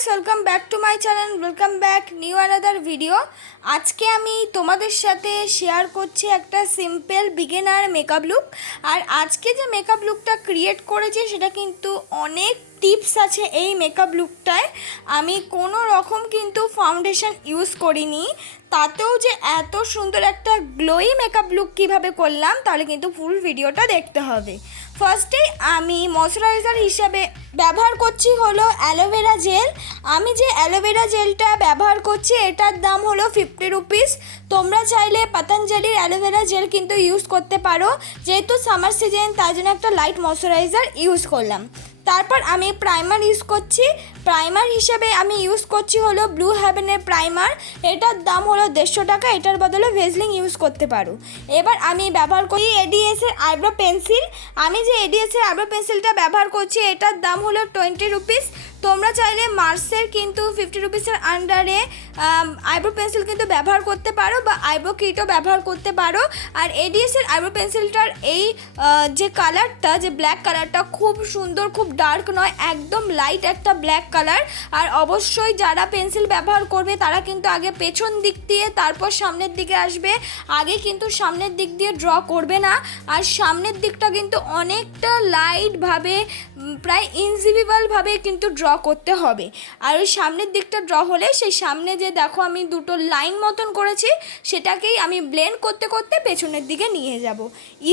Guys, welcome back to my channel. Welcome back new another video. আজকে আমি তোমাদের সাথে শেয়ার করছি একটা সিম্পল বিগিনার মেকআপ লুক। আর আজকে যে মেকআপ লুকটা ক্রিয়েট করেছি সেটা কিন্তু অনেক টিপস আছে এই মেকআপ লুকটায়। আমি কোনো রকম কিন্তু ফাউন্ডেশন ইউজ করিনি, তাতেও যে এত সুন্দর একটা গ্লোয়ি মেকআপ লুক কীভাবে করলাম তাহলে কিন্তু ফুল ভিডিওটা দেখতে হবে। ফার্স্টেই আমি ময়শ্চারাইজার হিসাবে ব্যবহার করছি হলো অ্যালোভেরা জেল। আমি যে অ্যালোভেরা জেলটা ব্যবহার করছি এটার দাম হলো 50 রুপিস। তোমরা চাইলে পতঞ্জলির অ্যালোভেরা জেল কিন্তু ইউজ করতে পারো। যেহেতু সামার সিজন তার জন্য একটা লাইট ময়শ্চারাইজার ইউজ করলাম। তারপর আমি প্রাইমার ইউজ করছি। প্রাইমার হিসেবে আমি ইউজ করছি হলো ব্লু হেভেনের প্রাইমার। এটার দাম হলো 150 টাকা। এটার বদলে ভেজলিন ইউজ করতে পারো। এবার আমি ব্যবহার করি এডিএসের আইব্রো পেন্সিল। আমি যে এডিএসের আইব্রো পেন্সিলটা ব্যবহার করছি এটার দাম হলো 20 রুপিস। তোমরা চাইলে মার্সের কিন্তু 50 রুপিসের আন্ডারে আইব্রো পেন্সিল কিন্তু ব্যবহার করতে পারো বা আইব্রো কিটও ব্যবহার করতে পারো। আর এডিএসের আইব্রো পেন্সিলটার এই যে কালারটা, যে ব্ল্যাক কালারটা খুব সুন্দর, খুব ডার্ক নয়, একদম লাইট একটা ব্ল্যাক কালার। আর অবশ্যই যারা পেন্সিল ব্যবহার করবে তারা কিন্তু আগে পেছন দিক দিয়ে তারপর সামনের দিকে আসবে। আগে কিন্তু সামনের দিক দিয়ে ড্র করবে না। আর সামনের দিকটা কিন্তু অনেকটা লাইটভাবে, প্রায় ইনভিজিবলভাবে কিন্তু ড্র করতে হবে। আর ওই সামনের দিকটা ড্র হলে সেই সামনে যে দেখো আমি দুটো লাইন মতন করেছি সেটাকেই আমি ব্লেন্ড করতে করতে পেছনের দিকে নিয়ে যাব।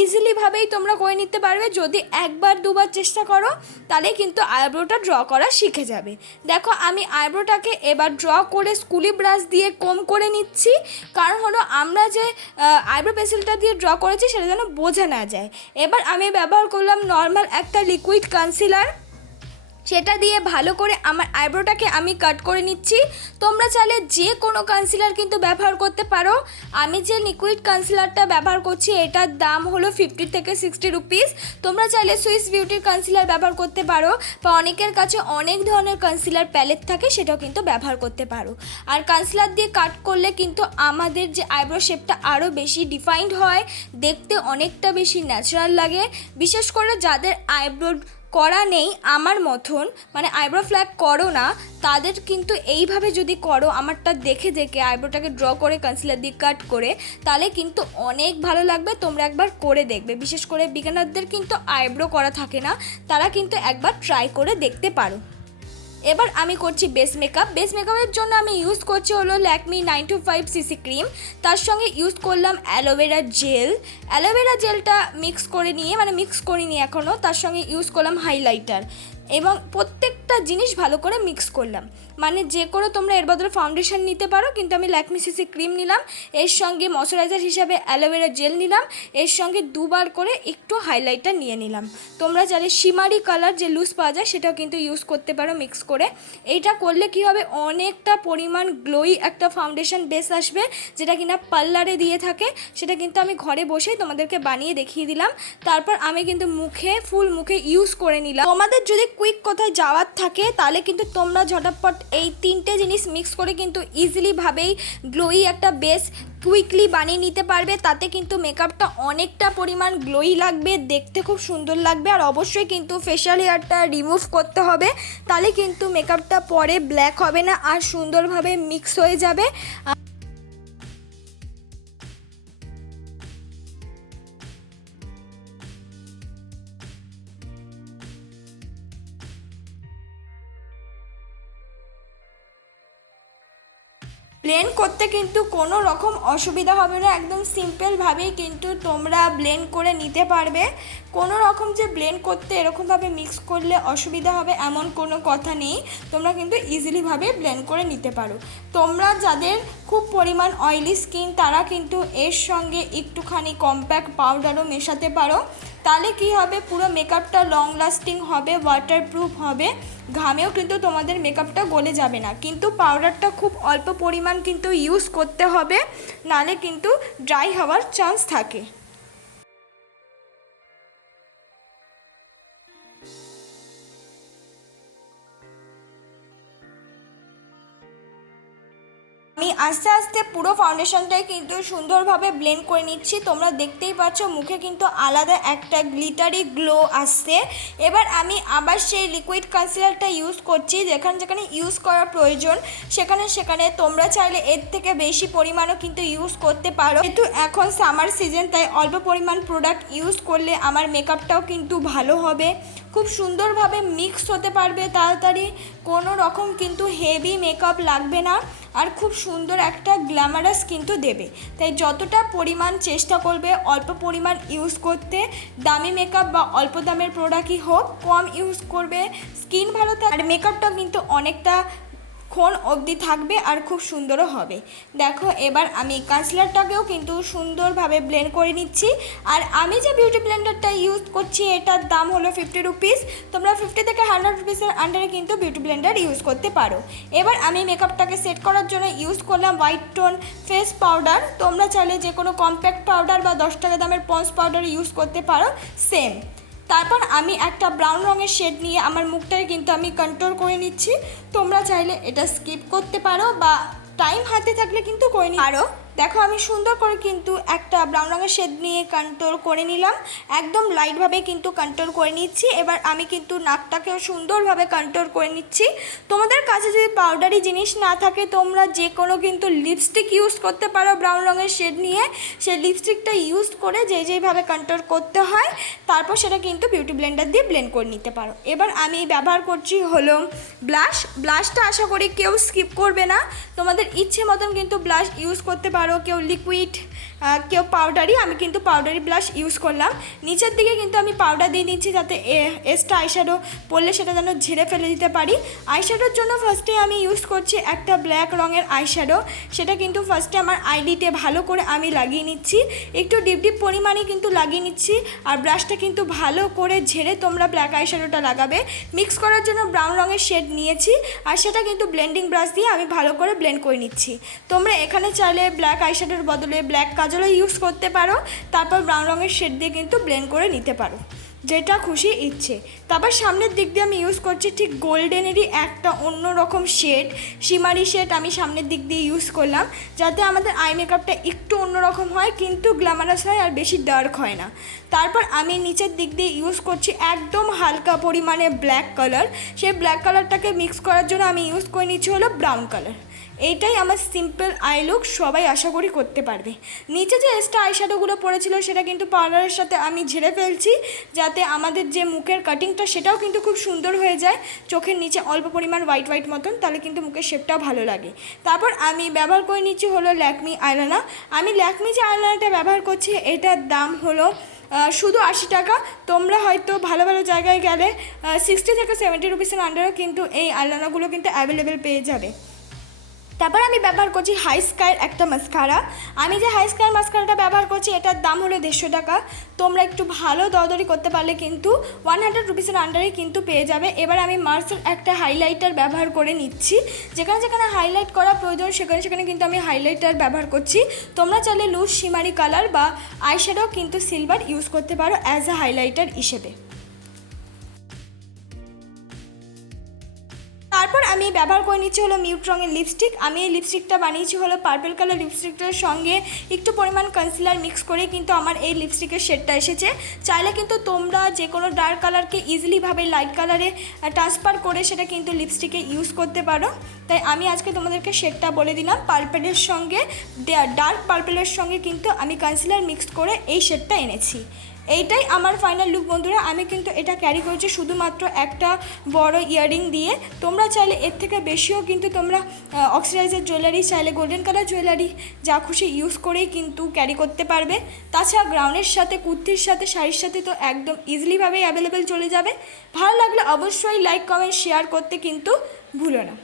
ইজিলিভাবেই তোমরা করে নিতে পারবে। যদি একবার দুবার চেষ্টা করো তাহলে কিন্তু আইব্রোটা ড্র করা শিখে যাবে। দেখো আমি আইব্রোটাকে এবার ড্র করে স্কুলি ব্রাশ দিয়ে কম করে নিচ্ছি, কারণ হলো আমরা যে আইব্রো পেন্সিলটা দিয়ে ড্র করেছি সেটা যেন বোঝা না যায়। এবার আমি ব্যবহার করলাম নর্মাল একটা লিকুইড কনসিলার। সেটা দিয়ে ভালো করে আমার আইব্রোটাকে আমি কাট করে নিচ্ছি। তোমরা চাইলে যে কোনো কনসিলার কিন্তু ব্যবহার করতে পারো। আমি যে লিকুইড কনসিলারটা ব্যবহার করছি এটার দাম হলো 50 থেকে 60 রুপিস। তোমরা চাইলে সুইস বিউটির কনসিলার ব্যবহার করতে পারো, বা অনেকের কাছে অনেক ধরনের কনসিলার প্যালেট থাকে সেটাও কিন্তু ব্যবহার করতে পারো। আর কনসিলার দিয়ে কাট করলে কিন্তু আমাদের যে আইব্রো শেপটা আরও বেশি ডিফাইন্ড হয়, দেখতে অনেকটা বেশি ন্যাচারাল লাগে। বিশেষ করে যাদের আইব্রো করা নেই আমার মতন, মানে আইব্রো ফ্ল্যাগ করো না, তাদের কিন্তু এইভাবে যদি করো, আমারটা দেখে দেখে আইব্রোটাকে ড্র করে কনসিলার দিয়ে কাট করে, তাহলে কিন্তু অনেক ভালো লাগবে। তোমরা একবার করে দেখবে। বিশেষ করে বিগিনারদের কিন্তু আইব্রো করা থাকে না, তারা কিন্তু একবার ট্রাই করে দেখতে পারো। এবার আমি করছি বেস মেকআপ। বেস মেকআপের জন্য আমি ইউজ করছি হলো ল্যাকমি 925 সিসি ক্রিম। তার সঙ্গে ইউজ করলাম অ্যালোভেরা জেল। অ্যালোভেরা জেলটা মিক্স করে নিয়ে, মানে মিক্স করিনি এখনও, তার সঙ্গে ইউজ করলাম হাইলাইটার এবং প্রত্যেকটা জিনিস ভালো করে মিক্স করলাম। মানে যে করে তোমরা এর বদলে ফাউন্ডেশন নিতে পারো, কিন্তু আমি ল্যাকমি সিসি ক্রিম নিলাম, এর সঙ্গে ময়শ্চারাইজার হিসাবে অ্যালোভেরা জেল নিলাম, এর সঙ্গে দুবার করে একটু হাইলাইটার নিয়ে নিলাম। তোমরা চাইলে শিমারি কালার যে লুজ পাওয়া যায় সেটাও কিন্তু ইউজ করতে পারো মিক্স করে। এইটা করলে কি হবে, অনেকটা পরিমাণ গ্লোই একটা ফাউন্ডেশন বেস আসবে, যেটা কিনা পার্লারে দিয়ে থাকে। সেটা কিন্তু আমি ঘরে বসেই তোমাদেরকে বানিয়ে দেখিয়ে দিলাম। তারপর আমি কিন্তু মুখে, ফুল মুখে ইউজ করে নিলাম। তোমাদের যদি কুইক কোথায় যাওয়ার থাকে তাহলে কিন্তু তোমরা ঝটাপট এই 3টে জিনিস মিক্স করে কিন্তু ইজিলিভাবেই গ্লোই একটা বেস কুইকলি বানিয়ে নিতে পারবে। তাতে কিন্তু মেকআপটা অনেকটা পরিমাণ গ্লোই লাগবে, দেখতে খুব সুন্দর লাগবে। আর অবশ্যই কিন্তু ফেশিয়াল হেয়ারটা রিমুভ করতে হবে, তাহলে কিন্তু মেকআপটা পরে ব্ল্যাক হবে না আর সুন্দরভাবে মিক্স হয়ে যাবে। ব্লেন্ড করতে কিন্তু কোনো রকম অসুবিধা হবে না, একদম সিম্পলভাবেই কিন্তু তোমরা ব্লেন্ড করে নিতে পারবে। কোনো রকম যে ব্লেন্ড করতে এরকমভাবে মিক্স করলে অসুবিধা হবে এমন কোনো কথা নেই। তোমরা কিন্তু ইজিলিভাবে ব্লেন্ড করে নিতে পারো। তোমরা যাদের খুব পরিমাণ অয়েলি স্কিন তারা কিন্তু এর সঙ্গে একটুখানি কম্প্যাক্ট পাউডারও মেশাতে পারো। তাহলে কি হবে, পুরো মেকআপটা লং লাস্টিং হবে, ওয়াটারপ্রুফ হবে, ঘামেও কিন্তু তোমাদের মেকআপটা গলে যাবে না। কিন্তু পাউডারটা খুব অল্প পরিমাণ কিন্তু ইউজ করতে হবে, নাহলে কিন্তু ড্রাই হওয়ার চান্স থাকে। আমি আস্তে আস্তে পুরো ফাউন্ডেশনটাই কিন্তু সুন্দরভাবে ব্লেন্ড করে নিচ্ছি। তোমরা দেখতেই পাচ্ছ মুখে কিন্তু আলাদা একটা গ্লিটারি গ্লো আসছে। এবার আমি আবার সেই লিকুইড কনসিলারটা ইউজ করছি, যেখানে যেখানে ইউজ করার প্রয়োজন সেখানে সেখানে তোমরা চাইলে এর থেকে বেশি পরিমাণও কিন্তু ইউজ করতে পারো। কিন্তু এখন সামার সিজন, তাই অল্প পরিমাণ প্রোডাক্ট ইউজ করলে আমার মেকআপটাও কিন্তু ভালো হবে, খুব সুন্দরভাবে মিক্স হতে পারবে তাড়াতাড়ি, কোনো রকম কিন্তু হেভি মেকআপ লাগবে না, আর খুব সুন্দর একটা গ্ল্যামারাস কিন্তু দেবে। তাই যতটা পরিমাণ চেষ্টা করবে অল্প পরিমাণ ইউজ করতে, দামি মেকআপ বা অল্প দামের প্রোডাক্টই হোক কম ইউজ করবে, স্কিন ভালো থাকে আর মেকআপটা কিন্তু অনেকটা ক্ষণ অবধি থাকবে আর খুব সুন্দরও হবে। দেখো এবার আমি কনসিলারটাকেও কিন্তু সুন্দরভাবে ব্লেন্ড করে নিচ্ছি। আর আমি যে বিউটি ব্লেন্ডারটা ইউজ করছি এটার দাম হলো 50 রুপিস। তোমরা 50 থেকে 100 রুপিসের আন্ডারে কিন্তু বিউটি ব্লেন্ডার ইউজ করতে পারো। এবার আমি মেকআপটাকে সেট করার জন্য ইউজ করলাম হোয়াইট টোন ফেস পাউডার। তোমরা চাইলে যে কোনো কম্প্যাক্ট পাউডার বা 10 টাকা দামের পন্স পাউডার ইউজ করতে পারো সেম। তারপর আমি একটা ব্রাউন রঙের শেড নিয়ে আমার মুখটাকে কিন্তু আমি কন্ট্রোল করে নিচ্ছি। তোমরা চাইলে এটা স্কিপ করতে পারো বা টাইম হাতে থাকলে কিন্তু করে নিতে পারো। দেখো আমি সুন্দর করে কিন্তু একটা ব্রাউন রঙের শেড নিয়ে কন্ট্রোল করে নিলাম, একদম লাইটভাবে কিন্তু কন্ট্রোল করে নিচ্ছি। এবার আমি কিন্তু নাকটাকেও সুন্দরভাবে কন্ট্রোল করে নিচ্ছি। তোমাদের কাছে যদি পাউডারি জিনিস না থাকে তোমরা যে কোনো কিন্তু লিপস্টিক ইউজ করতে পারো ব্রাউন রঙের শেড নিয়ে, সেই লিপস্টিকটা ইউজ করে যেইভাবে কন্ট্রোল করতে হয় তারপর সেটা কিন্তু বিউটি ব্লেন্ডার দিয়ে ব্লেন্ড করে নিতে পারো। এবার আমি ব্যবহার করছি হলো ব্লাশটা আশা করি কেউ স্কিপ করবে না, তোমাদের ইচ্ছে মতন কিন্তু ব্লাশ ইউজ করতে পারো, কেউ লিকুইড কেউ পাউডারি। আমি কিন্তু পাউডারি ব্লাশ ইউজ করলাম। নিচের দিকে কিন্তু আমি পাউডার দিয়ে নিচ্ছি যাতে এক্সট্রা আইশ্যাডো পরলে সেটা যেন ঝেড়ে ফেলে দিতে পারি। আইশ্যাডোর জন্য ফার্স্টে আমি ইউজ করছি একটা ব্ল্যাক রঙের আইশ্যাডো, সেটা কিন্তু ফার্স্টে আমার আইলিডে ভালো করে আমি লাগিয়ে নিচ্ছি, একটু ডিপ ডিপ পরিমাণে কিন্তু লাগিয়ে নিচ্ছি। আর ব্রাশটা কিন্তু ভালো করে ঝেড়ে তোমরা ব্ল্যাক আইশ্যাডোটা লাগাবে। মিক্স করার জন্য ব্রাউন রঙের শেড নিয়েছি আর সেটা কিন্তু ব্লেন্ডিং ব্রাশ দিয়ে আমি ভালো করে ব্লেন্ড করে নিচ্ছি। তোমরা এখানে চাইলে ব্ল্যাক আইশ্যাডোর বদলে ব্ল্যাক কাজলও ইউজ করতে পারো, তারপর ব্রাউন রঙের শেড দিয়ে কিন্তু ব্লেন্ড করে নিতে পারো, যেটা খুশি ইচ্ছে। তারপর সামনের দিক দিয়ে আমি ইউজ করছি ঠিক গোল্ডেনেরই একটা অন্য রকম শেড, শিমারি শেড আমি সামনের দিক দিয়ে ইউজ করলাম যাতে আমাদের আই মেকআপটা একটু অন্যরকম হয় কিন্তু গ্ল্যামারাস হয় আর বেশি ডার্ক হয় না। তারপর আমি নিচের দিক দিয়ে ইউজ করছি একদম হালকা পরিমাণে ব্ল্যাক কালার, সেই ব্ল্যাক কালারটাকে মিক্স করার জন্য আমি ইউজ করে নিচ্ছি হলো ব্রাউন কালার। এইটাই আমার সিম্পল আই লুক, সবাই আশা করি করতে পারবে। নিচে যে এক্সট্রা আইশ্যাডোগুলো পড়েছিল সেটা কিন্তু পাউডারের সাথে আমি ঝেড়ে ফেলছি যাতে আমাদের যে মুখের কাটিংটা সেটাও কিন্তু খুব সুন্দর হয়ে যায়, চোখের নিচে অল্প পরিমাণ হোয়াইট মতন, তাহলে কিন্তু মুখের শেপটাও ভালো লাগে। তারপর আমি ব্যবহার করে নিচ্ছি হলো ল্যাকমি আইলাইনার। আমি ল্যাকমি যে আইলাইনারটা ব্যবহার করছি এটার দাম হলো শুধু 80 টাকা। তোমরা হয়তো ভালো ভালো জায়গায় গেলে 60 থেকে 70 রুপিসের আন্ডারেও কিন্তু এই আইলাইনারগুলো কিন্তু অ্যাভেলেবেল পেয়ে যাবে। তারপর আমি ব্যবহার করছি হাই স্কাইয়ের একটা মাস্কারা। আমি যে হাই স্কাইয়ের মাস্কারাটা ব্যবহার করছি এটার দাম হলো 150 টাকা। তোমরা একটু ভালো দরদরি করতে পারলে কিন্তু 100 রুপিসের আন্ডারে কিন্তু পেয়ে যাবে। এবার আমি মার্সের একটা হাইলাইটার ব্যবহার করে নিচ্ছি, যেখানে যেখানে হাইলাইট করা প্রয়োজন সেখানে সেখানে কিন্তু আমি হাইলাইটার ব্যবহার করছি। তোমরা চাইলে লুজ শিমারি কালার বা আইশ্যাডো কিন্তু সিলভার ইউজ করতে পারো অ্যাজ আ হাইলাইটার হিসেবে। তারপর আমি ব্যবহার করে নিচ্ছি হলো মিউট রঙের লিপস্টিক। আমি এই লিপস্টিকটা বানিয়েছি হলো পার্পল কালার লিপস্টিকটার সঙ্গে একটু পরিমাণ কনসিলার মিক্স করে কিন্তু আমার এই লিপস্টিকের শেডটা এসেছে। চাইলে কিন্তু তোমরা যে কোনো ডার্ক কালারকে ইজিলিভাবে লাইট কালারে ট্রান্সফার করে সেটা কিন্তু লিপস্টিকে ইউজ করতে পারো। তাই আমি আজকে তোমাদেরকে শেডটা বলে দিলাম, পার্পলের সঙ্গে ডার্ক পার্পলের সঙ্গে কিন্তু আমি কনসিলার মিক্স করে এই শেডটা এনেছি। এইটাই আমার ফাইনাল লুক বন্ধুরা। আমি কিন্তু এটা ক্যারি করেছি শুধুমাত্র একটা বড় ইয়াররিং দিয়ে। তোমরা চাইলে এর থেকে বেশিও কিন্তু তোমরা অক্সিডাইজের জুয়েলারি, চাইলে গোল্ডেন কালার জুয়েলারি যা খুশি ইউজ করেই কিন্তু ক্যারি করতে পারবে। তাছাড়া গ্রাউনের সাথে, কুর্তির সাথে, শাড়ির সাথে তো একদম ইজিলিভাবেই অ্যাভেলেবেল চলে যাবে। ভালো লাগলে অবশ্যই লাইক, কমেন্ট, শেয়ার করতে কিন্তু ভুলো না।